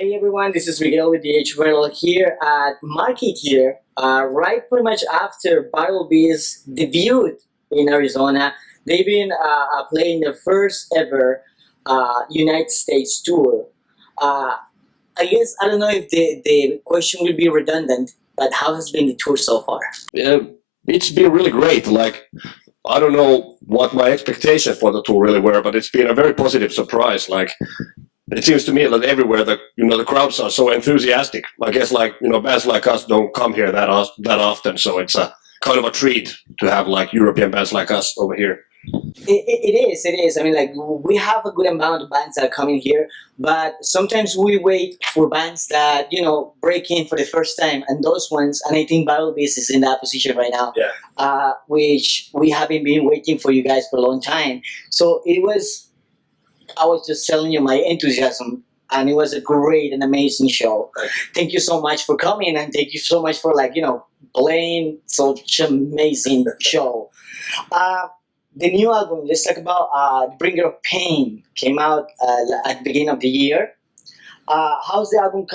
Hey everyone, this is Miguel with the HWL here at Market here, right pretty much after Bartleby's debuted in Arizona. They've been playing their first ever United States tour. Uh, I guess, I don't know if the question will be redundant, but how has been the tour so far? Yeah, it's been really great. Like, I don't know what my expectations for the tour really were, but it's been a very positive surprise. Like, it seems to me that everywhere the crowds are so enthusiastic. I guess bands like us don't come here that often, so it's a kind of a treat to have like European bands like us over here. It is. I mean, like, we have a good amount of bands that are coming here, but sometimes we wait for bands that, break in for the first time, and those ones, and I think Battlebeast is in that position right now, Yeah. which we haven't been waiting for you guys for a long time. So I was just telling you my enthusiasm, and it was a great and amazing show. Thank you so much for coming, and thank you so much for playing such amazing show. Uh, the new album, let's talk about Bringer of Pain, came out at the beginning of the year. How's the album?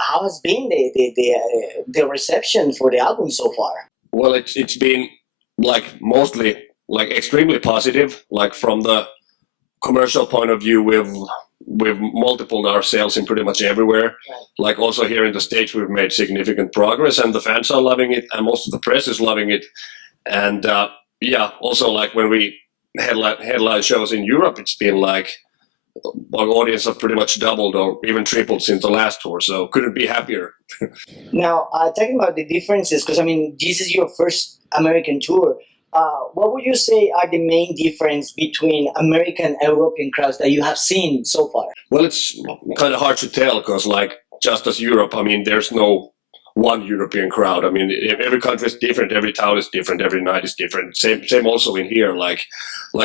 How has been the reception for the album so far? Well, it's been like mostly like extremely positive. Like from the commercial point of view, we've multiplied our sales in pretty much everywhere. Like also here in the States, we've made significant progress, and the fans are loving it, and most of the press is loving it. And yeah, also like when we headline shows in Europe, it's been like our audience have pretty much doubled or even tripled since the last tour. So couldn't be happier. Now, talking about the differences, because I mean, this is your first American tour. What would you say are the main difference between American and European crowds that you have seen so far? Well, it's kind of hard to tell because, like, just as Europe, I mean, there's no one European crowd. I mean, every country is different, every town is different, every night is different. Same also in here. Like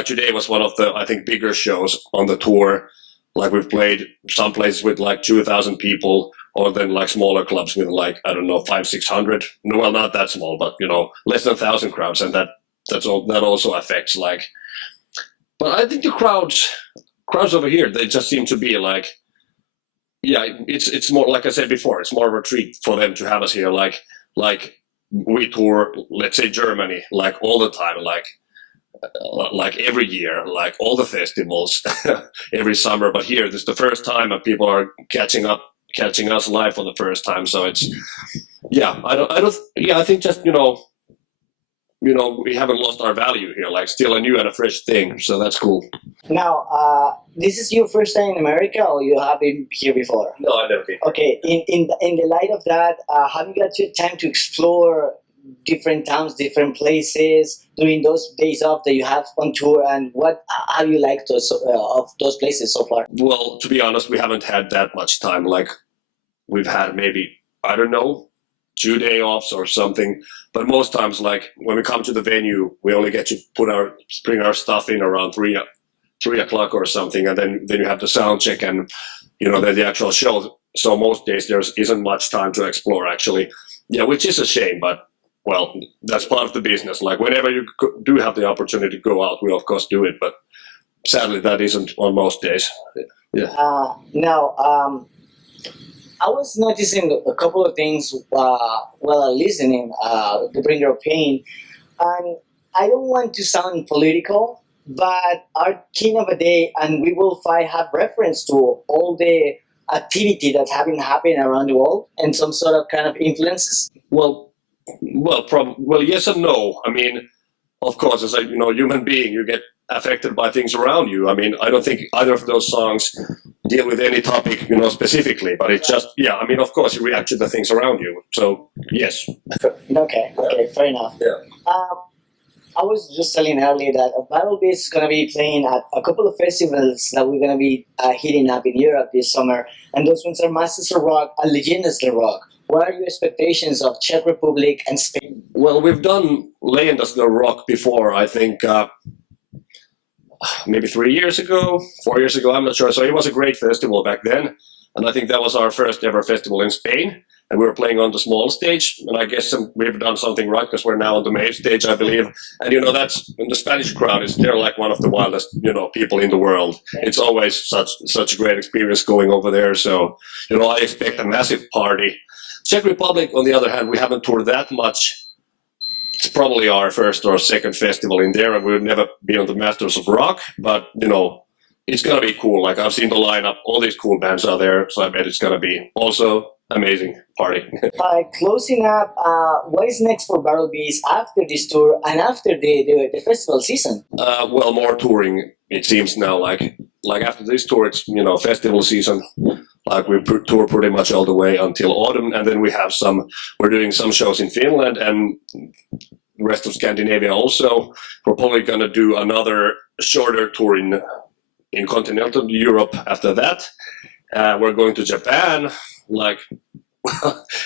today was one of the I think bigger shows on the tour. Like we've played some places with like 2,000 people, or then like smaller clubs with like I don't know 500-600. No, well, not that small, but less than 1,000 crowds, and that also affects like. But I think the crowds over here, they just seem to be like, yeah, it's more like I said before, it's more of a treat for them to have us here. Like we tour, let's say Germany, like all the time, like every year, like all the festivals, every summer. But here, this is the first time that people are catching us live for the first time. So it's yeah, I think just we haven't lost our value here. Like still a new and a fresh thing. So that's cool. Now, this is your first time in America, or you have been here before? No, I've never been. Okay, in the light of that, have you got your time to explore different towns, different places during those days off that you have on tour, and what have you liked of those places so far? Well, to be honest, we haven't had that much time. Like we've had maybe, I don't know, 2 day offs or something. But most times, like when we come to the venue, we only get to bring our stuff in around 3 o'clock or something, and then you have the sound check and then the actual show. So most days there isn't much time to explore actually. Yeah, which is a shame, but well, that's part of the business. Like whenever you do have the opportunity to go out, we of course do it, but sadly that isn't on most days. Yeah. Now, I was noticing a couple of things while listening The Bringer of Pain, and I don't want to sound political, but our King of a Day and We Will Fight have reference to all the activity that's having happened around the world and some sort of kind of influences. Well, yes and no. I mean, of course, as a human being, you get affected by things around you. I mean, I don't think either of those songs deal with any topic, specifically. But it's just, yeah. I mean, of course, you react to the things around you. So yes. Okay, fair enough. Yeah. I was just telling earlier that Battlebeast is going to be playing at a couple of festivals that we're going to be hitting up in Europe this summer, and those ones are Masters of Rock and Leyendas del Rock. What are your expectations of Czech Republic and Spain? Well, we've done Leyendas del Rock before, I think maybe 3 years ago, 4 years ago, I'm not sure. So it was a great festival back then. And I think that was our first ever festival in Spain. and we were playing on the small stage. And I guess we've done something right because we're now on the main stage, I believe. And that's the Spanish crowd they're like one of the wildest people in the world. It's always such a great experience going over there. So I expect a massive party. Czech Republic, on the other hand, we haven't toured that much. It's probably our first or second festival in there, and we've never been on the Masters of Rock, but it's gonna be cool. Like, I've seen the lineup, all these cool bands are there, so I bet it's gonna be also amazing party. Closing up, what is next for Barrel Beast after this tour and after the festival season? Well, more touring, it seems now. Like after this tour, it's festival season. Like, we tour pretty much all the way until autumn, and then we're doing some shows in Finland and the rest of Scandinavia also. We're probably gonna do another shorter tour in continental Europe after that. We're going to Japan.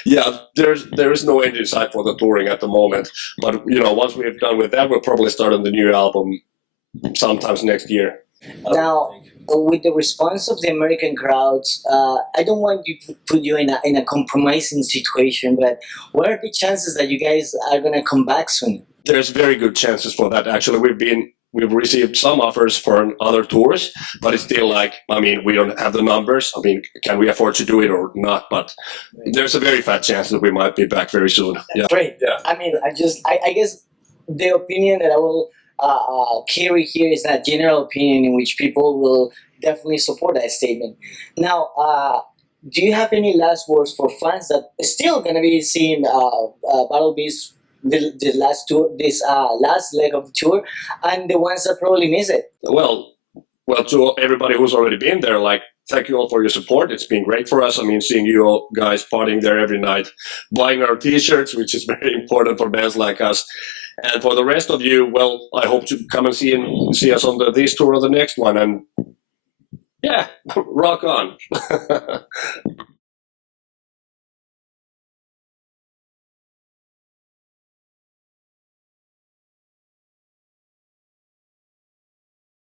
Yeah, there is no end in sight for the touring at the moment. But once we're done with that, we'll probably start on the new album sometimes next year. Now, with the response of the American crowds, I don't want you to put you in a compromising situation, but what are the chances that you guys are gonna come back soon? There's very good chances for that. Actually, we've received some offers for other tours, but it's still we don't have the numbers. Can we afford to do it or not? But there's a very fat chance that we might be back very soon. Yeah. Great. Yeah. I guess the opinion that I will carry here is that general opinion in which people will definitely support that statement. Now, do you have any last words for fans that are still going to be seeing Battle Beast the last tour, this last leg of the tour, and the ones that probably miss it? Well, to everybody who's already been there, thank you all for your support. It's been great for us. Seeing you all guys partying there every night, buying our T-shirts, which is very important for bands like us. And for the rest of you, well, I hope to come and see us on this tour or the next one. And yeah, rock on.